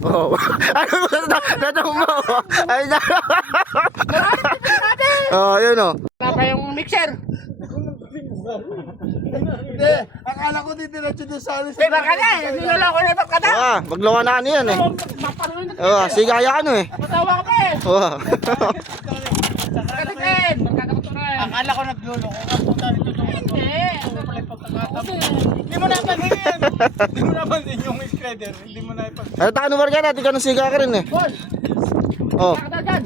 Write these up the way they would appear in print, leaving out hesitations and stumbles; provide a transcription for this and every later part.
Oh. Ano ba ito mo? Ay na. Oh, yun oh. Wala pa yung mixer. Hindi, akala ko didiretso doon sa alis. Baka na eh. Niloloko na yung pagkata. Ah, maglawa na ano yan eh. Oh, sigaya ano eh. Matawa ka pa eh. Oh. Katitin. Magkakakuturan. Akala ko nagluloko ka punta dito doon. Hindi. Hindi mo napansin yan. Hindi mo napansin yung shredder. Hindi mo napansin. Ano tayo Margada? Di ka nang siga ka rin eh. Boss. Oh. Kakata dyan.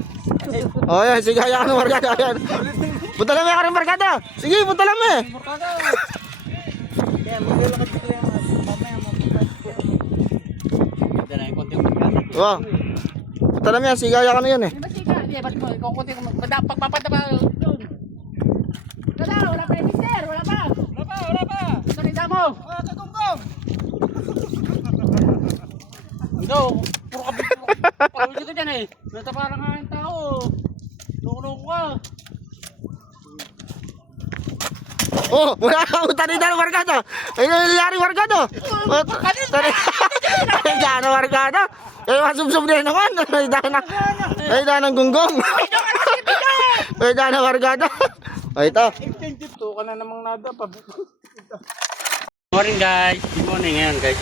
Oh, yan. Sigaya ka ng Margada. Yan. Punta lang ka rin Margada. Sige, punta lang eh. Kaya magluloko dito yung mamaya mapupas. Ito na yung konti yung magkata. Oh. Punta lang yan. Sigaya ka na yan eh. Di ba siga? Di ba mo? Ikaw konti yung pagpapataba doon. Wala pa yung mixer. Wala pa. Wala pa. Salita mo. Kagumbong. Ito. Puro kabit. Puro dito dyan eh. Nataparan nga yung tao. Loko-loko ka. Oh, wala kang tanida ng Margada. Ay, nangyayari Margada. Tanida ng Margada. Eh, masubsob din naman. Ay, daan ng gunggong. Ay, daan ng Margada. Ay, ito. Ito ka na namang nada pa. Morning guys. Good morning ngayon guys.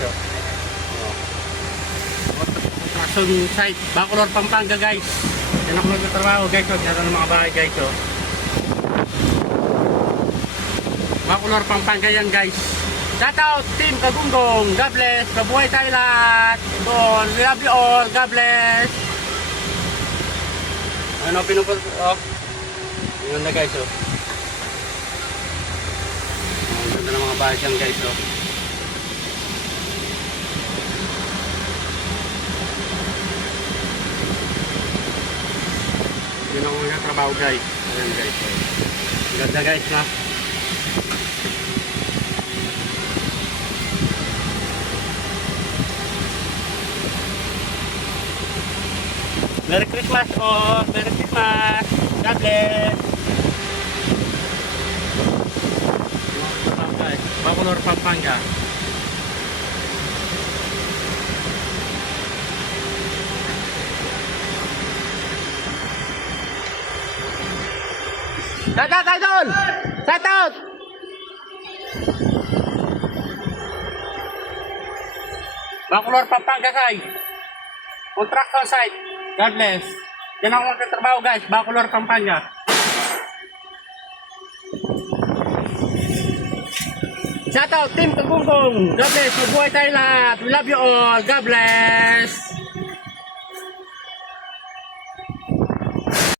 Construction site. Bacolor, Pampanga guys. Yan ako nagtatrabaho guys. Yan ang mga bahay guys. Bacolor, Pampanga yan guys. Shout out Team Kagunggong. God bless. Mabuhay tayo lahat. Doon. We love you all. God bless. Ano pinupot? Oh. Yun na guys. Oh. Ang ganda ng mga bahay dyan guys. Oh. Yun ang mga trabaho guys. Ayan guys. Ang ganda guys na. Merry Christmas po! Merry Christmas! God bless! Bacolor, Pampanga. Shout out, idol! Shout out! Bacolor, Pampanga side. Construction site. God bless. Yan ang magtatrabaho guys. Bacolor, Pampanga. Shout out Team Kagunggong. God bless. Mabuhay tayo lahat. We love you all. God bless.